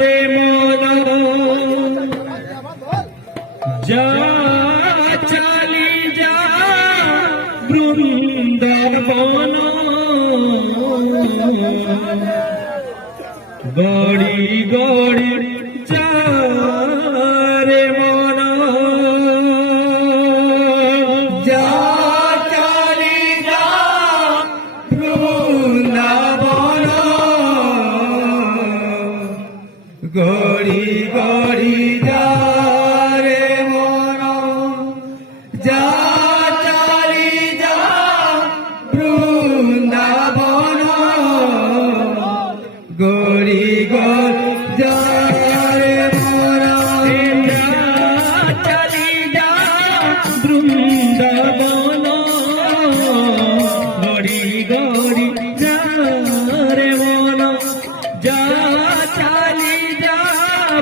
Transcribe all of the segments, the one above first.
রে মন যা চালি যা বৃন্দাবন গড়ি গড়ি যা রে মন যা চালি যা বৃন্দাবন গড়ি গড়ি যা রে মন যা চালি যা বৃন্দাবন গড়ি গড়ি যা রে মন যা চালি যা বৃন্দাবন গড়ি গড়ি যা রে মন যা চালি যা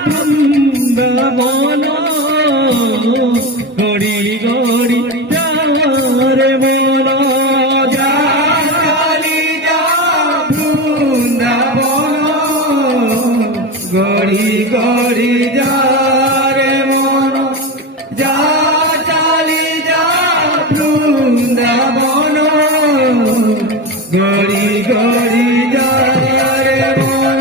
বৃন্দাবন গড়ি গড়ি যা রে মন যা চালি যা বৃন্দাবন গড়ি গড়ি যা রে মন যা চালি যা বৃন্দাবন গড়ি গড়ি যা রে মন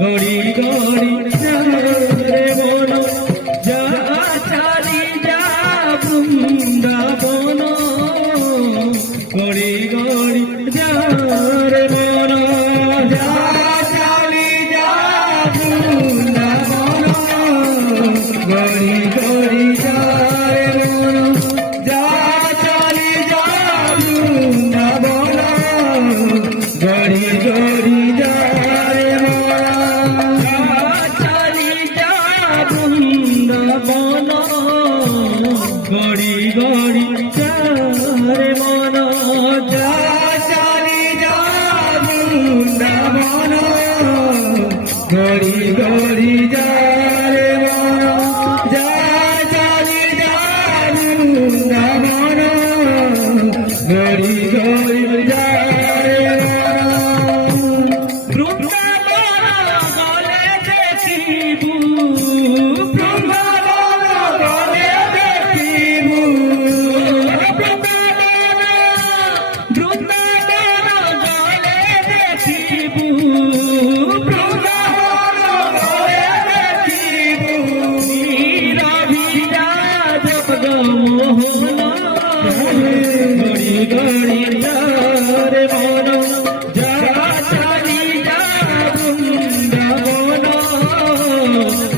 গড়ি গড়ি যা রে মন যা চালি যা বৃন্দাবন গড়ি গড়ি যা রে মন যা চালি যা বৃন্দাবন গড়ি গড়ি যা রে মন যা চালি যা বৃন্দাবন গড়ি গড়ি যা রে মন চালি যা বৃন্দাবন গড়ি গড়ি যা রে মন যা চালি যা বৃন্দাবন গড়ি গড়ি যা রে মন যা চালি যা বৃন্দাবন গড়ি গড়ি যা রে মন বৃন্দাবন গলে দেখিবু বৃন্দাবন গলে দেখিবু বৃন্দাবন গলে দেখিবু বৃন্দাবন গলে দেখিবু রবিরা জগমোহন গড়ি গড়ি যা রে মন যা চালি যা বৃন্দাবন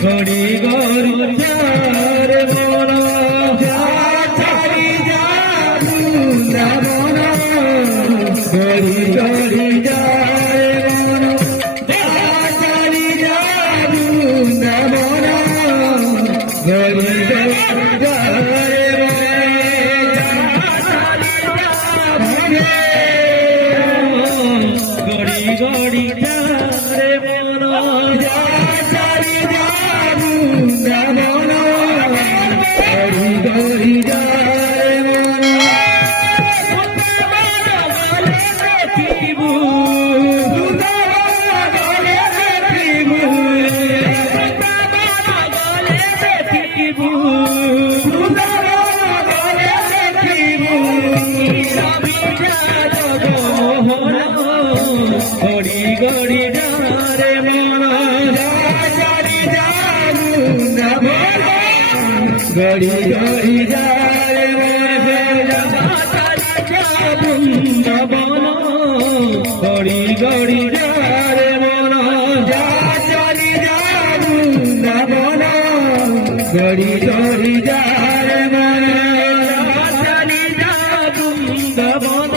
গড়ি গড়ি যা রে মন যা চালি যা বৃন্দাবন গড়ি গড়ি যা রে মন যা চালি যা বৃন্দাবন গড়ি গড়ি যা রে গড়ি গড়ি যা রে মন যা চালি যা বৃন্দাবন গড়ি গড়ি যা রে মন দেখিবু গলে দেখিবু দেখিবু গলে দেখিবু জগমোহন গড়ি গড়ি যা রে মন যা চালি যা বৃন্দাবন গড়ি গড়ি যা রে মন যা চালি যা বৃন্দাবন গড়ি গড়ি যা রে মন যা চালি যা বৃন্দাবন গড়ি গড়ি যা রে মন যা চালি যা বৃন্দাবন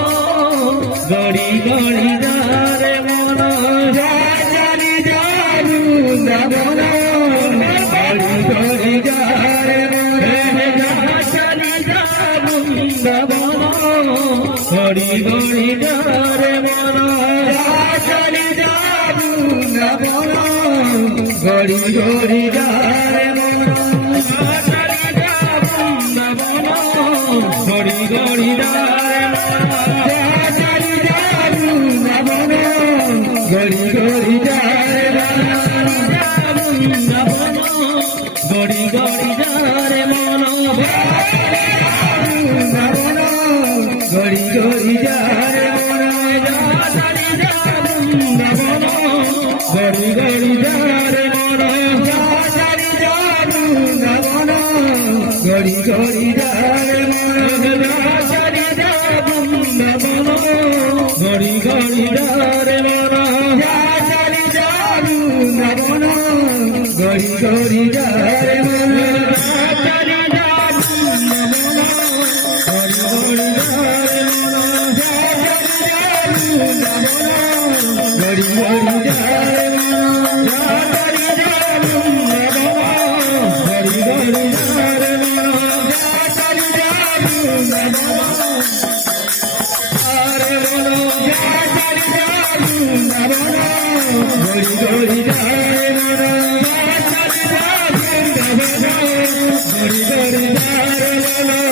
গড়ি গড়ি যা রে মন যা চালি যা বৃন্দাবন যারে মনে চালি যা বৃন্দাবন গড়ি গড়ি যারে মন চালি যা বৃন্দাবন গড়ি গড়ি যারে মন চালি যা বৃন্দাবন গড়ি গড়ি যারে চালি যা বৃন্দাবন গড়ি গড়ি যারে বৃন্দাবন গড়ি গড়ি যারে মন বৃন্দাবন গড়ি গড়ি যারে মন চালি যা বৃন্দাবন গড়ি গড়ি যারে মন চালি যা বৃন্দাবন গড়ি গড়ি যারে মন চালি যা বৃন্দাবন গড়ি গড়ি যারে মন চালি যা বৃন্দাবন গড়ি গড়ি যারে মন চালি যা বৃন্দাবন গড়ি গড়ি যারে মন চালি যা বৃন্দাবন গড়ি গড়ি যারে মন চালি যা বৃন্দাবন গড়ি গড়ি যারে মন চালি যা বৃন্দাবন আরে মন চালি যা বৃন্দাবন গড়ি গড়ি যারে মন চালি যা বৃন্দাবন গড়ি গড়ি যারে মন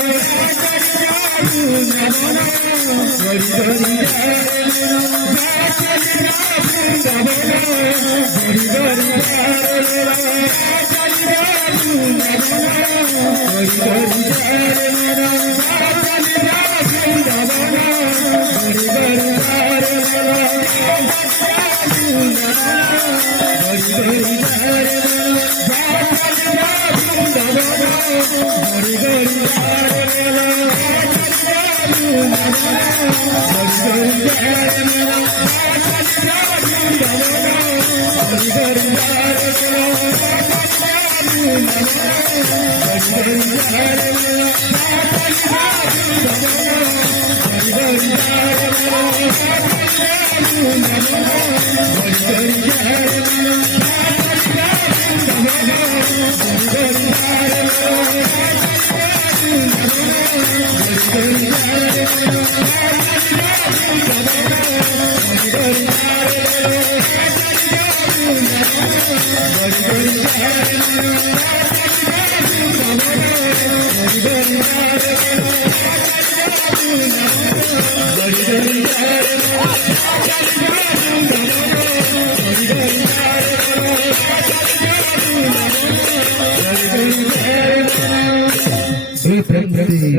চালি যা বৃন্দাবন গড়ি গড়ি যারে মন চালি যা বৃন্দাবন গড়ি গড়ি যারে মন চালি যা বৃন্দাবন গড়ি গড়ি যারে মন চালি যা বৃন্দাবন গড়ি গড়ি যারে মন গড়ি গড়ি যারে মন চালি যা বৃন্দাবন গড়ি গড়ি যারে মন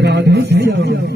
राधे